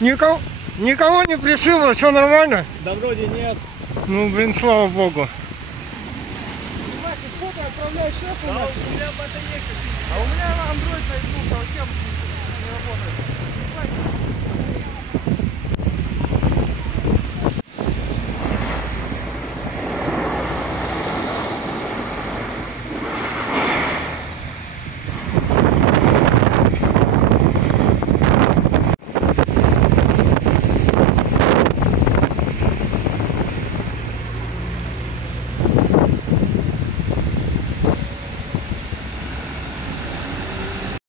Никого не пришибло, все нормально? Да вроде нет. Ну, блин, слава богу. Мастер, фото отправляй шефу. Да, у меня батарейка. А у меня Android совсем не работает.